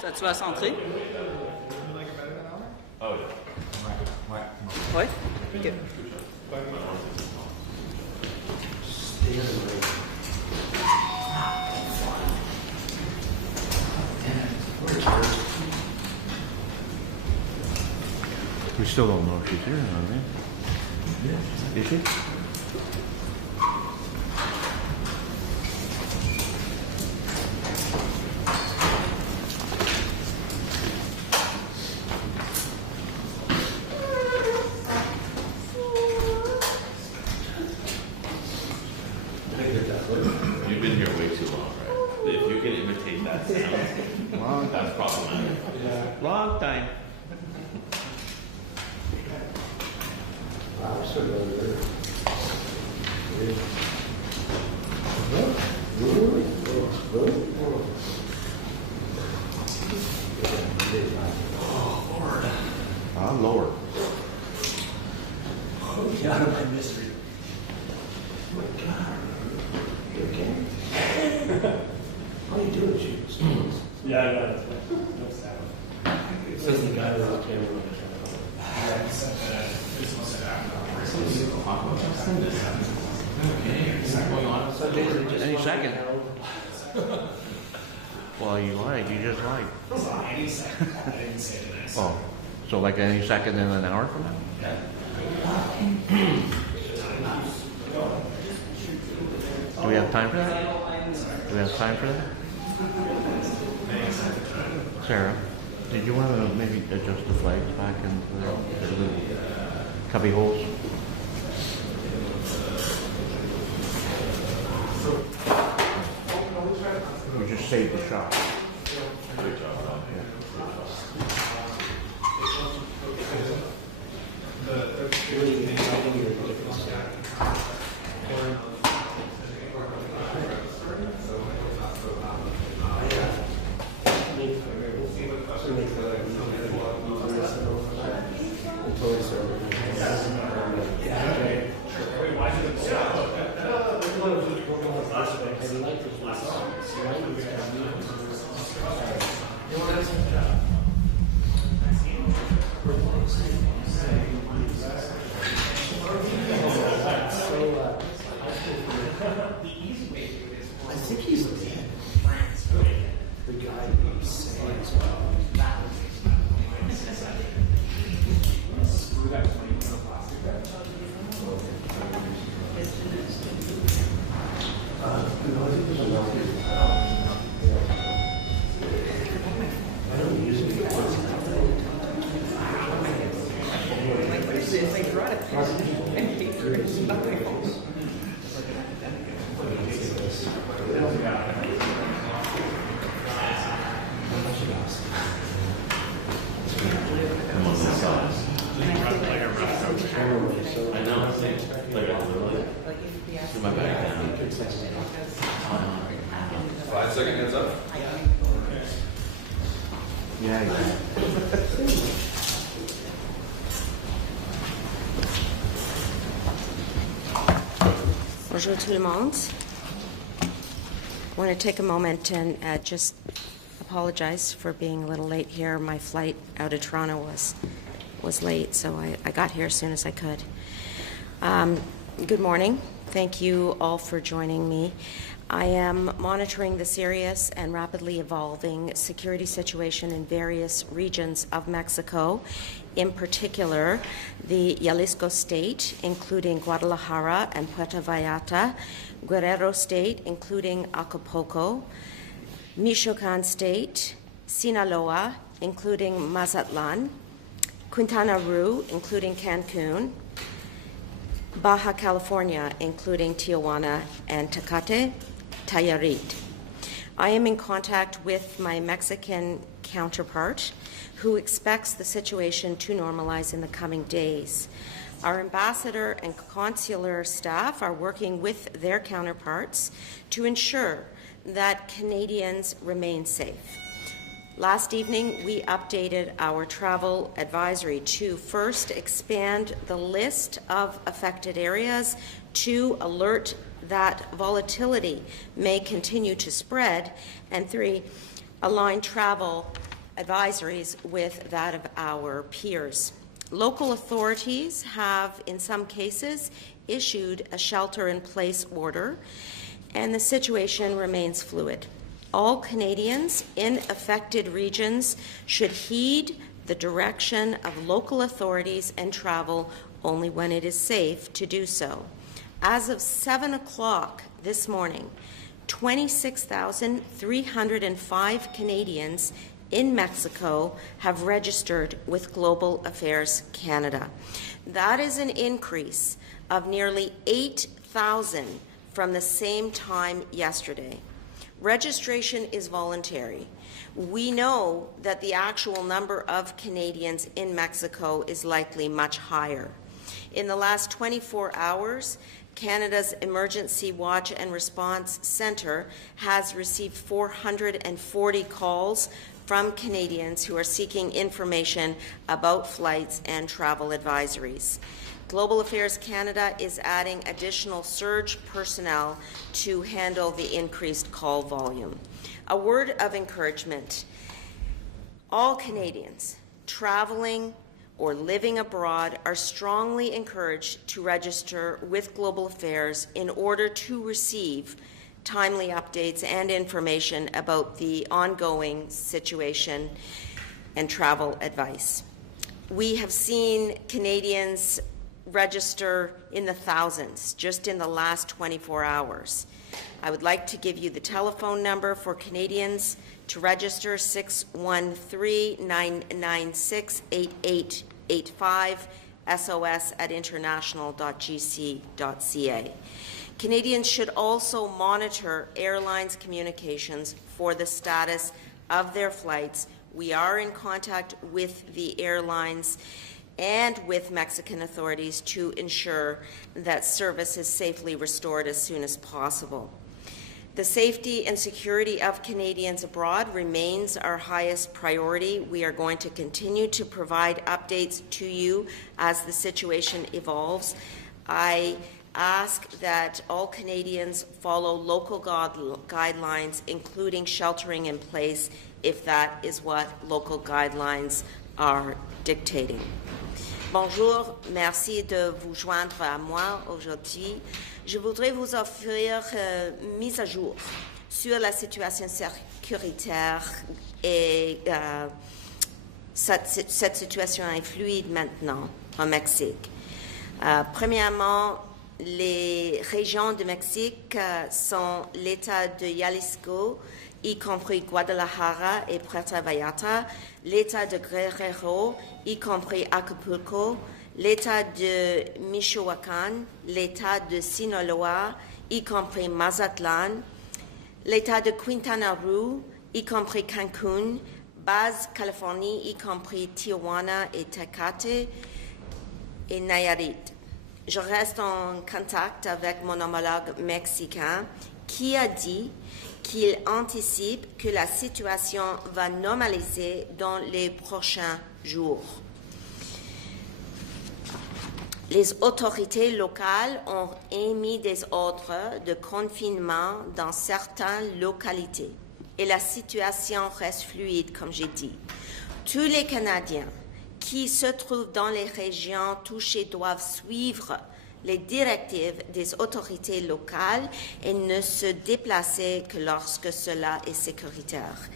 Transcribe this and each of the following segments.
Ça tu vas centrer? Oh, yeah. Oui? OK. We still don't know if she's here or not, right? Is she? You've been here way too long, right? If you can imitate that sound, that's problematic. Long time. Ah, Lord. Get out of my mystery. Oh my God. You okay? How you doing, Chief? Yeah, I got it. No sound. It says the guy around the camera. Yeah, he said that this was an after. Okay, is that going on? Some days they just Any want second. to know. Well, you lied. You just lied. Any second. I didn't say it nice. Oh, so like any second in an hour from now? Do we have time for that? Do we have time for that? Sarah, did you want to maybe adjust the flags back into the little cubby holes? We just saved the shot. Great job, Rob. I think he's dead. The guy who says, If they brought a pen and paper, it's not my fault. Come on, this side. I know. Like I literally put my back down. 5 second heads up. Yeah. Bonjour tout le monde. I want to take a moment and just apologize for being a little late here. My flight out of Toronto was late, so I got here as soon as I could. Good morning. Thank you all for joining me. I am monitoring the serious and rapidly evolving security situation in various regions of Mexico, in particular the Jalisco State, including Guadalajara and Puerto Vallarta, Guerrero State, including Acapulco, Michoacan State, Sinaloa, including Mazatlan, Quintana Roo, including Cancun, Baja California, including Tijuana and Tecate, Nayarit. I am in contact with my Mexican counterpart, who expects the situation to normalize in the coming days. Our ambassador and consular staff are working with their counterparts to ensure that Canadians remain safe. Last evening, we updated our travel advisory to first expand the list of affected areas, to alert that volatility may continue to spread, and 3, align travel advisories with that of our peers. Local authorities have, in some cases, issued a shelter-in-place order, and the situation remains fluid. All Canadians in affected regions should heed the direction of local authorities and travel only when it is safe to do so. As of 7 o'clock this morning, 26,305 Canadians in Mexico have registered with Global Affairs Canada. That is an increase of nearly 8,000 from the same time yesterday. Registration is voluntary. We know that the actual number of Canadians in Mexico is likely much higher. In the last 24 hours, Canada's Emergency Watch and Response Centre has received 440 calls from Canadians who are seeking information about flights and travel advisories. Global Affairs Canada is adding additional surge personnel to handle the increased call volume. A word of encouragement: all Canadians traveling or living abroad are strongly encouraged to register with Global Affairs in order to receive timely updates and information about the ongoing situation and travel advice. We have seen Canadians register in the thousands just in the last 24 hours. I would like to give you the telephone number for Canadians to register: 613-996-8885, sos@international.gc.ca. Canadians should also monitor airlines' communications for the status of their flights. We are in contact with the airlines and with Mexican authorities to ensure that service is safely restored as soon as possible. The safety and security of Canadians abroad remains our highest priority. We are going to continue to provide updates to you as the situation evolves. I ask that all Canadians follow local guidelines, including sheltering in place, if that is what local guidelines are dictating. Bonjour, merci de vous joindre à moi aujourd'hui. Je voudrais vous offrir mise à jour sur la situation sécuritaire et cette situation est fluide maintenant au Mexique. Premièrement, les régions du Mexique sont l'État de Jalisco, y compris Guadalajara et Puerto Vallarta, l'État de Guerrero, y compris Acapulco, l'État de Michoacán, l'État de Sinaloa, y compris Mazatlán, l'État de Quintana Roo, y compris Cancún, Baja Californie, y compris Tijuana et Tecate, et Nayarit. Je reste en contact avec mon homologue mexicain qui a dit qu'il anticipe que la situation va normaliser dans les prochains jours. Les autorités locales ont émis des ordres de confinement dans certaines localités et la situation reste fluide, comme j'ai dit. Tous les Canadiens qui se trouvent dans les régions touchées doivent suivre les directives des autorités locales et ne se déplacer que lorsque cela est sécuritaire.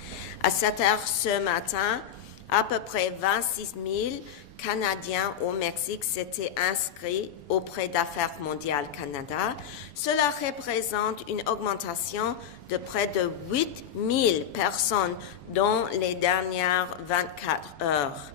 À 7 heures ce matin, à peu près 26 000 Canadiens au Mexique s'étaient inscrits auprès d'Affaires mondiales Canada. Cela représente une augmentation de près de 8 000 personnes dans les dernières 24 heures.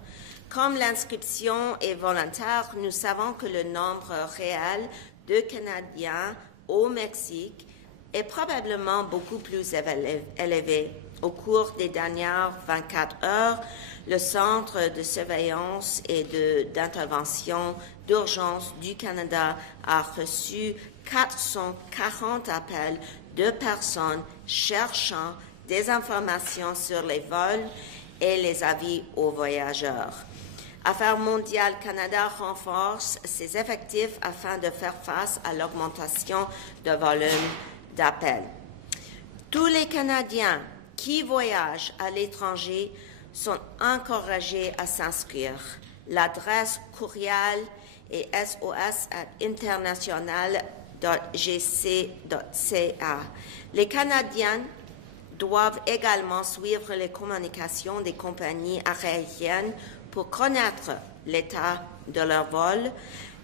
Comme l'inscription est volontaire, nous savons que le nombre réel de Canadiens au Mexique est probablement beaucoup plus élevé. Au cours des dernières 24 heures, le Centre de surveillance et d'intervention d'urgence du Canada a reçu 440 appels de personnes cherchant des informations sur les vols et les avis aux voyageurs. Affaires mondiales Canada renforce ses effectifs afin de faire face à l'augmentation de volume d'appels. Tous les Canadiens qui voyagent à l'étranger sont encouragés à s'inscrire. L'adresse courriel est sos@international.gc.ca. Les Canadiens doivent également suivre les communications des compagnies aériennes pour connaître l'état de leur vol.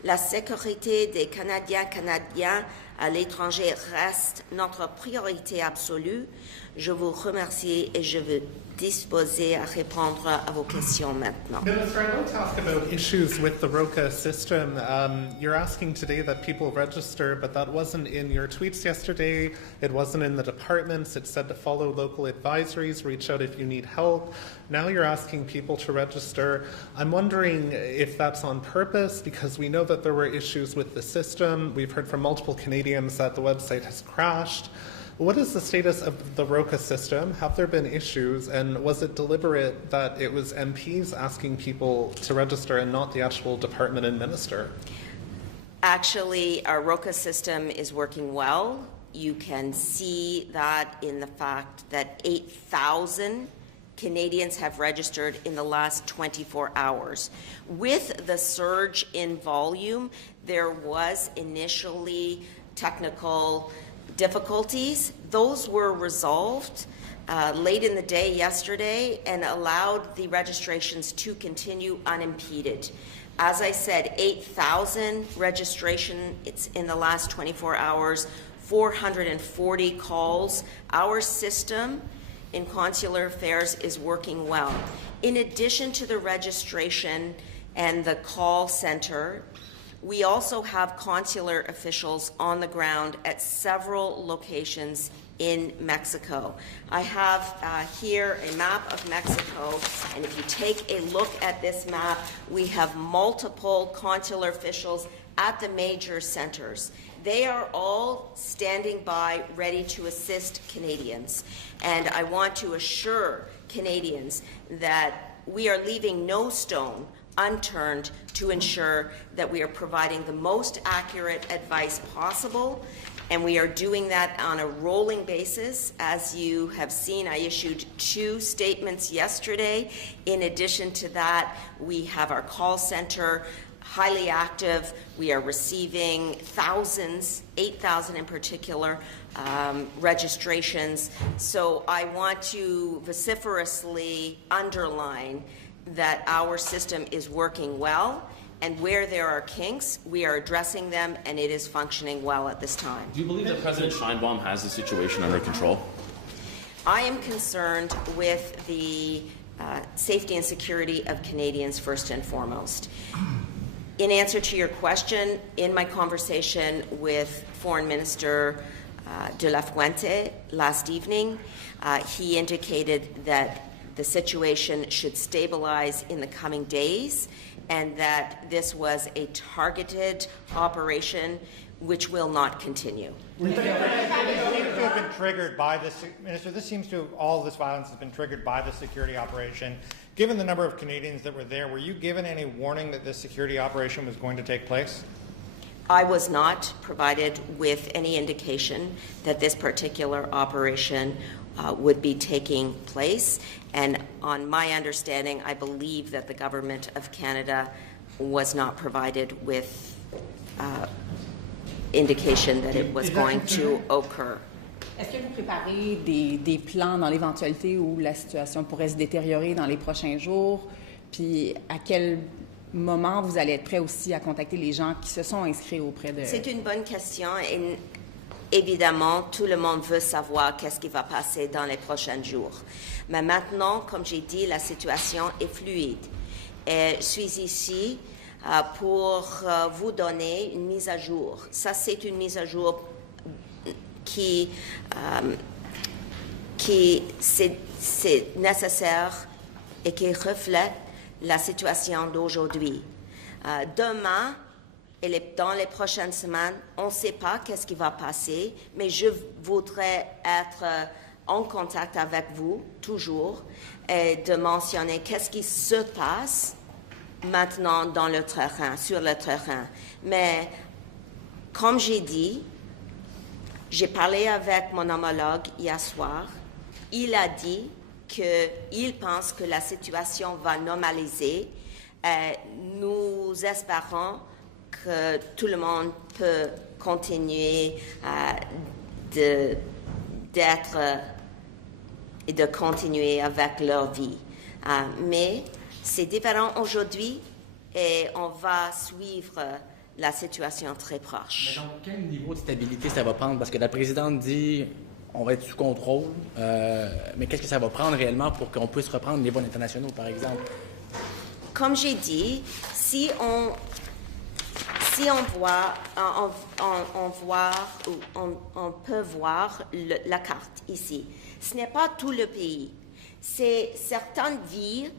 La sécurité des Canadiens à l'étranger reste notre priorité absolue. Je vous remercie et je veux disposer à répondre à vos questions maintenant. Minister, I'd like to ask about issues with the ROCA system. You're asking today that people register, but that wasn't in your tweets yesterday. It wasn't in the departments. It said to follow local advisories, reach out if you need help. Now you're asking people to register. I'm wondering if that's on purpose, because we know that there were issues with the system. We've heard from multiple Canadians that the website has crashed. What is the status of the ROCA system? Have there been issues? And was it deliberate that it was MPs asking people to register and not the actual department and minister? Actually, our ROCA system is working well. You can see that in the fact that 8,000 Canadians have registered in the last 24 hours. With the surge in volume, there was initially technical difficulties. Those were resolved late in the day yesterday and allowed the registrations to continue unimpeded. As I said, 8,000 registration it's in the last 24 hours, 440 calls. Our system in Consular Affairs is working well. In addition to the registration and the call center, we also have consular officials on the ground at several locations in Mexico. I have here a map of Mexico, and if you take a look at this map, we have multiple consular officials at the major centers. They are all standing by, ready to assist Canadians. And I want to assure Canadians that we are leaving no stone unturned to ensure that we are providing the most accurate advice possible, and we are doing that on a rolling basis. As you have seen, I issued 2 statements yesterday. In addition to that, we have our call center highly active. We are receiving thousands, 8,000 in particular, registrations. So I want to vociferously underline that our system is working well, and where there are kinks, we are addressing them, and it is functioning well at this time. Do you believe that President Sheinbaum has the situation under control? I am concerned with the safety and security of Canadians first and foremost. In answer to your question, in my conversation with Foreign Minister de la Fuente last evening, he indicated that the situation should stabilize in the coming days, and that this was a targeted operation which will not continue. It seems to have been triggered by this, Minister. All this violence has been triggered by the security operation. Given the number of Canadians that were there, were you given any warning that this security operation was going to take place? I was not provided with any indication that this particular operation would be taking place, and on my understanding, I believe that the Government of Canada was not provided with indication that it was going to occur. Est-ce que vous préparez des plans dans l'éventualité où la situation pourrait se détériorer dans les prochains jours? Puis à quel moment vous allez être prêt aussi à contacter les gens qui se sont inscrits auprès de... C'est une bonne question et évidemment, tout le monde veut savoir qu'est-ce qui va passer dans les prochains jours. Mais maintenant, comme j'ai dit, la situation est fluide. Et je suis ici pour vous donner une mise à jour. Ça, c'est une mise à jour qui c'est nécessaire et qui reflète la situation d'aujourd'hui. Demain, et dans les prochaines semaines, on ne sait pas qu'est-ce qui va passer, mais je voudrais être en contact avec vous, toujours, et de mentionner qu'est-ce qui se passe maintenant dans le terrain, sur le terrain. Mais, comme j'ai dit, j'ai parlé avec mon homologue hier soir. Il a dit qu'il pense que la situation va normaliser. Nous espérons que tout le monde peut continuer d'être et de continuer avec leur vie. Mais c'est différent aujourd'hui et on va suivre la situation très proche. Mais donc, quel niveau de stabilité ça va prendre? Parce que la présidente dit on va être sous contrôle, mais qu'est-ce que ça va prendre réellement pour qu'on puisse reprendre les vols internationaux, par exemple? Comme j'ai dit, si on peut voir la carte ici. Ce n'est pas tout le pays. C'est certaines villes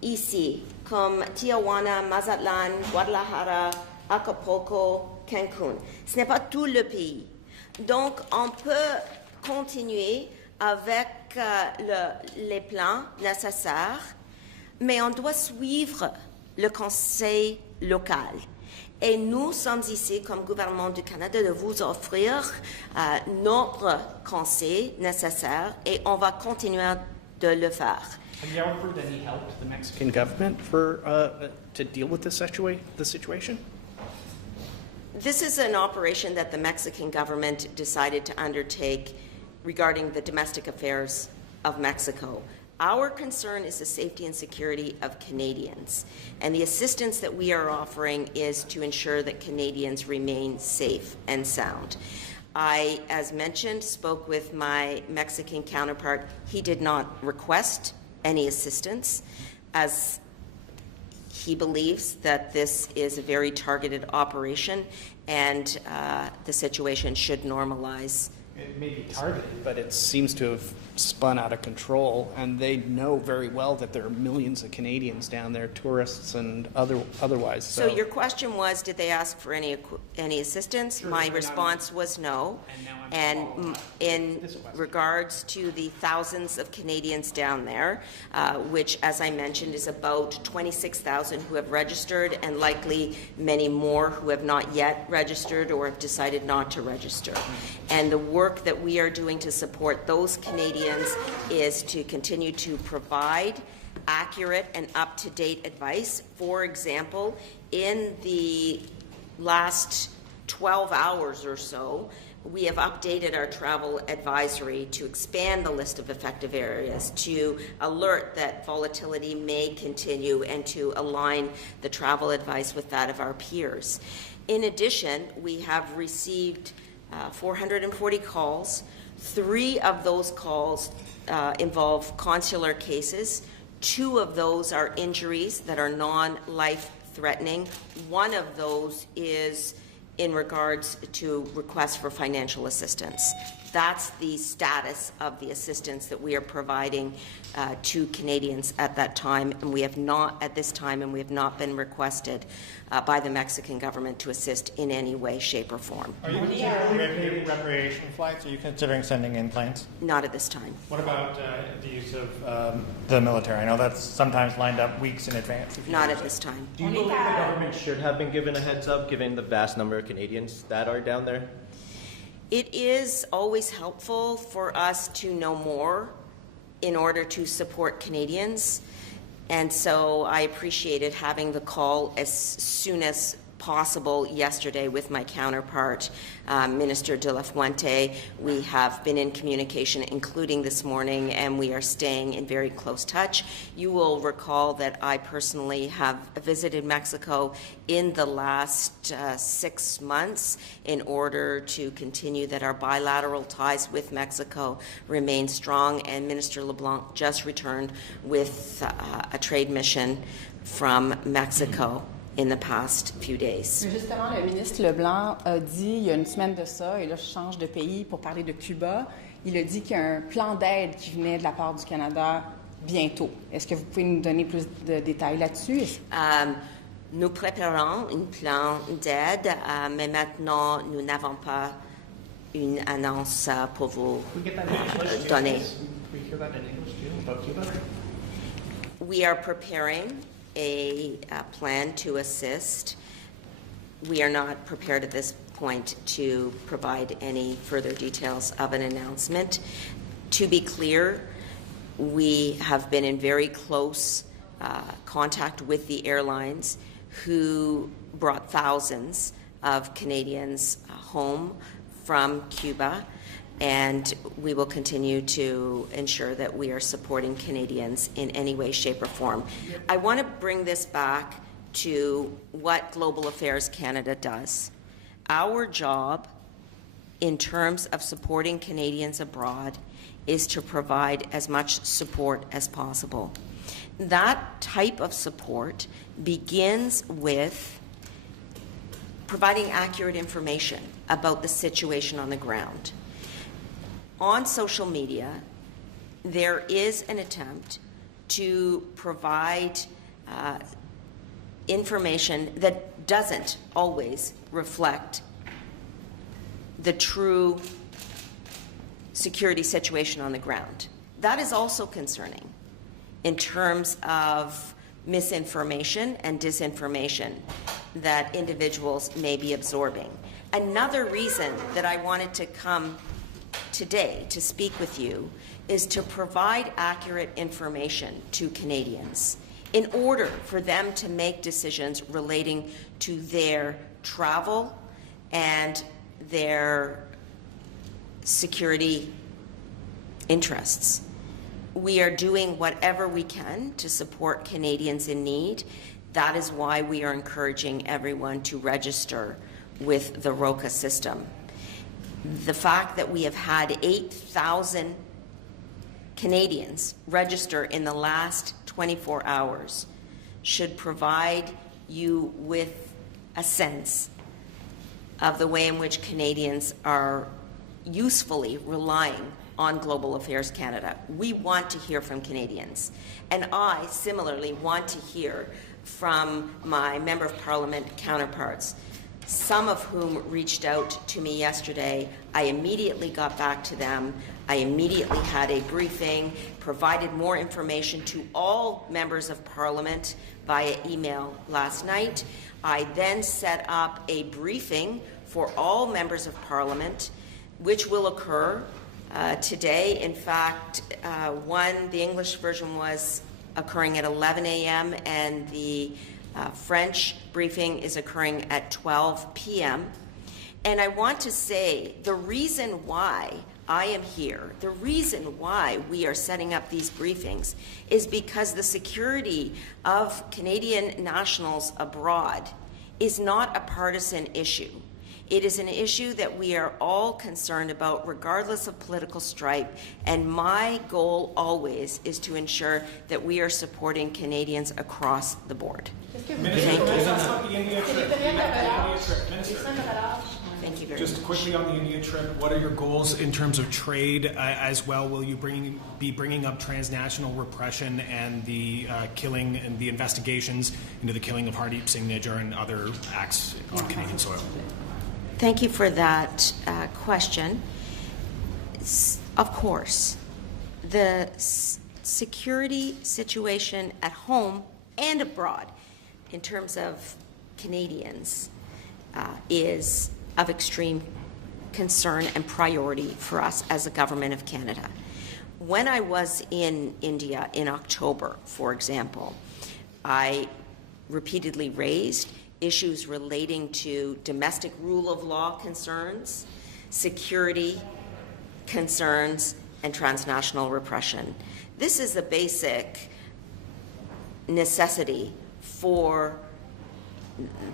ici, comme Tijuana, Mazatlan, Guadalajara, Acapulco, Cancun. Ce n'est pas tout le pays. Donc, on peut continuer avec les plans nécessaires, mais on doit suivre le conseil local. Et nous sommes ici, comme gouvernement du Canada, de vous offrir notre conseil nécessaire et on va continuer de le faire. Have you offered any help to the Mexican government to deal with the situation? This is an operation that the Mexican government decided to undertake regarding the domestic affairs of Mexico. Our concern is the safety and security of Canadians, and the assistance that we are offering is to ensure that Canadians remain safe and sound. I, as mentioned, spoke with my Mexican counterpart. He did not request any assistance, as he believes that this is a very targeted operation, and the situation should normalize. It may be targeted, but it seems to have spun out of control, and they know very well that there are millions of Canadians down there, tourists and otherwise. So your question was, did they ask for any assistance? My response was no. And in regards to the thousands of Canadians down there, which, as I mentioned, is about 26,000 who have registered and likely many more who have not yet registered or have decided not to register. And the work that we are doing to support those Canadians is to continue to provide accurate and up-to-date advice. For example, in the last 12 hours or so, we have updated our travel advisory to expand the list of effective areas, to alert that volatility may continue, and to align the travel advice with that of our peers. In addition, we have received 440 calls. 3 of those calls involve consular cases. 2 of those are injuries that are non-life-threatening. 1 of those is in regards to requests for financial assistance. That's the status of the assistance that we are providing to Canadians at that time, and we have not, at this time, and we have not been requested by the Mexican government to assist in any way, shape, or form. Are you considering repatriation flights? Are you considering sending in planes? Not at this time. What about the use of the military? I know that's sometimes lined up weeks in advance. Not at this time. Do you believe the government should have been given a heads up, given the vast number of Canadians that are down there? It is always helpful for us to know more in order to support Canadians. And so I appreciated having the call as soon as possible yesterday with my counterpart, Minister de la Fuente. We have been in communication, including this morning, and we are staying in very close touch. You will recall that I personally have visited Mexico in the last 6 months in order to continue that our bilateral ties with Mexico remain strong, and Minister LeBlanc just returned with a trade mission from Mexico in the past few days. Justement, le ministre Leblanc a dit il y a une semaine de ça, et là je change de pays pour parler de Cuba, il a dit qu'il y a un plan d'aide qui venait de la part du Canada bientôt. Est-ce que vous pouvez nous donner plus de détails là-dessus? Nous préparons un plan d'aide, mais maintenant nous n'avons pas une annonce pour vous We get that in English too. donner. We hear that in English too about Cuba. We are preparing a plan to assist. We are not prepared at this point to provide any further details of an announcement. To be clear, we have been in very close contact with the airlines who brought thousands of Canadians home from Cuba, and we will continue to ensure that we are supporting Canadians in any way, shape, or form. I want to bring this back to what Global Affairs Canada does. Our job in terms of supporting Canadians abroad is to provide as much support as possible. That type of support begins with providing accurate information about the situation on the ground. On social media, there is an attempt to provide information that doesn't always reflect the true security situation on the ground. That is also concerning in terms of misinformation and disinformation that individuals may be absorbing. Another reason that I wanted to come today to speak with you is to provide accurate information to Canadians in order for them to make decisions relating to their travel and their security interests. We are doing whatever we can to support Canadians in need. That is why we are encouraging everyone to register with the ROCA system. The fact that we have had 8,000 Canadians register in the last 24 hours should provide you with a sense of the way in which Canadians are usefully relying on Global Affairs Canada. We want to hear from Canadians, and I similarly want to hear from my Member of Parliament counterparts, some of whom reached out to me yesterday. I immediately got back to them. I immediately had a briefing, provided more information to all members of Parliament via email last night. I then set up a briefing for all members of Parliament, which will occur today. In fact, the English version was occurring at 11 a.m. and the French briefing is occurring at 12 p.m. And I want to say the reason why I am here, the reason why we are setting up these briefings is because the security of Canadian nationals abroad is not a partisan issue. It is an issue that we are all concerned about regardless of political stripe, and my goal always is to ensure that we are supporting Canadians across the board. Thank you very much. Just quickly on the India trip, what are your goals in terms of trade as well? Will you be bringing up transnational repression and the killing and the investigations into the killing of Hardeep Singh Nijjar and other acts on Canadian soil? Thank you for that question. Of course, the security situation at home and abroad in terms of Canadians is of extreme concern and priority for us as a Government of Canada. When I was in India in October, for example, I repeatedly raised issues relating to domestic rule of law concerns, security concerns, and transnational repression. This is a basic necessity for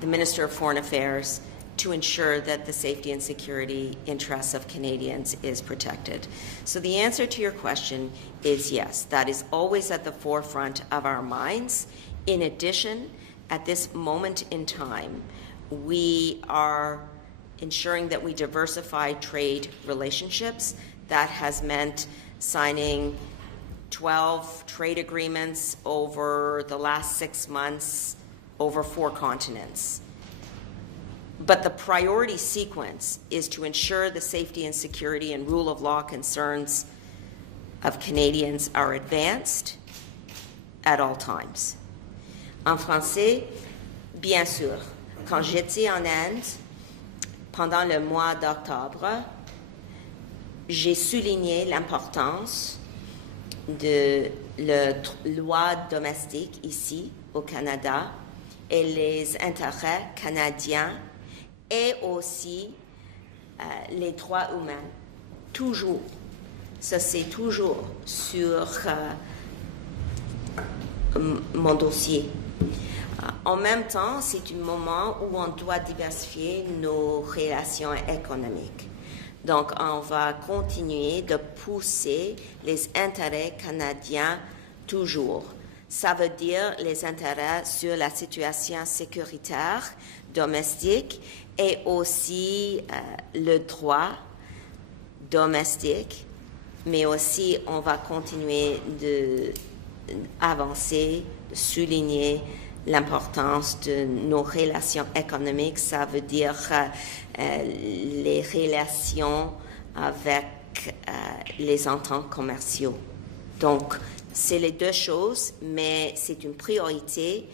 the Minister of Foreign Affairs to ensure that the safety and security interests of Canadians is protected. So the answer to your question is yes, that is always at the forefront of our minds. In addition, at this moment in time, we are ensuring that we diversify trade relationships. That has meant signing 12 trade agreements over the last 6 months over 4 continents. But the priority sequence is to ensure the safety and security and rule of law concerns of Canadians are advanced at all times. En français, bien sûr, quand j'étais en Inde, pendant le mois d'octobre, j'ai souligné l'importance de la loi domestique ici au Canada et les intérêts canadiens et aussi les droits humains. Toujours. Ça, c'est toujours sur mon dossier. En même temps, c'est un moment où on doit diversifier nos relations économiques. Donc, on va continuer de pousser les intérêts canadiens toujours. Ça veut dire les intérêts sur la situation sécuritaire domestique et aussi le droit domestique, mais aussi on va continuer d'avancer, de souligner l'importance de nos relations économiques. Ça veut dire les relations avec les ententes commerciaux. Donc, c'est les deux choses, mais c'est une priorité,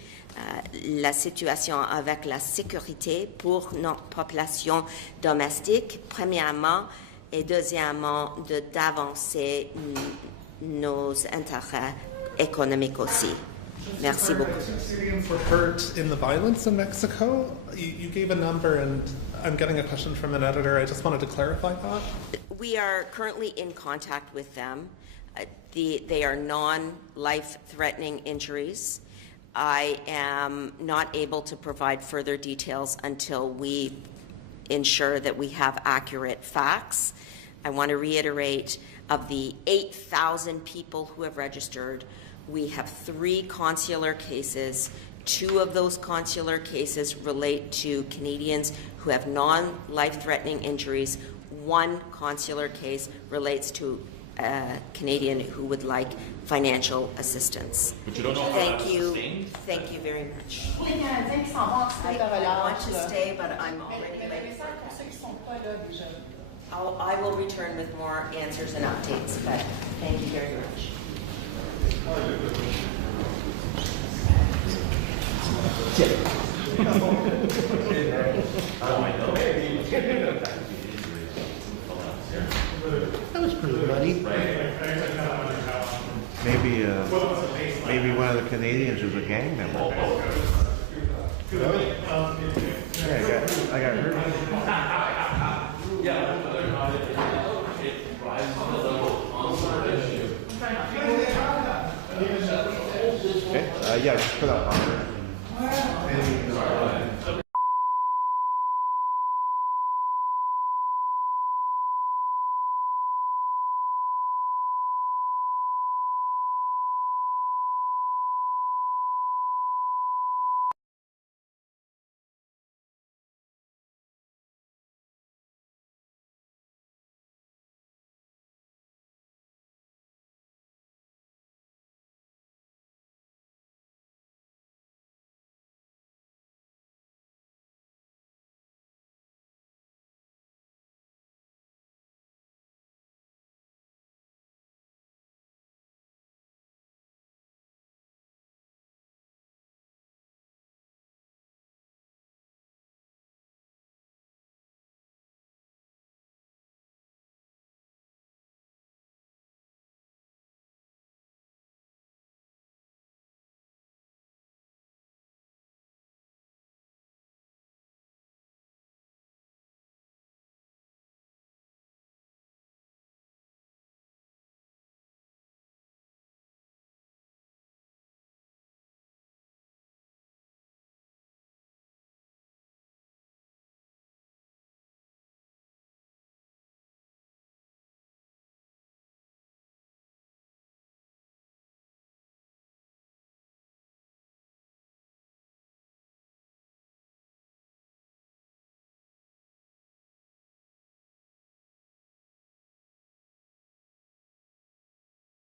la situation avec la sécurité pour notre population domestique, premièrement, et deuxièmement, d'avancer nos intérêts économiques aussi. Merci beaucoup. Canadians were hurt in the violence in Mexico. You gave a number, and I'm getting a question from an editor. I just wanted to clarify that. We are currently in contact with them. They are non-life-threatening injuries. I am not able to provide further details until we ensure that we have accurate facts. I want to reiterate, of the 8,000 people who have registered, we have 3 consular cases. 2 of those consular cases relate to Canadians who have non-life-threatening injuries. 1 consular case relates to a Canadian who would like financial assistance. But you don't know how Thank that's you. sustained? Thank you very much. Pour les Canadiens qui s'en vont en I want to stay, but I'm already late. I will return with more answers and updates, but thank you very much. That was pretty muddy. Maybe one of the Canadians is a gang member. Yeah, I got hurt. Okay, yeah, just put up on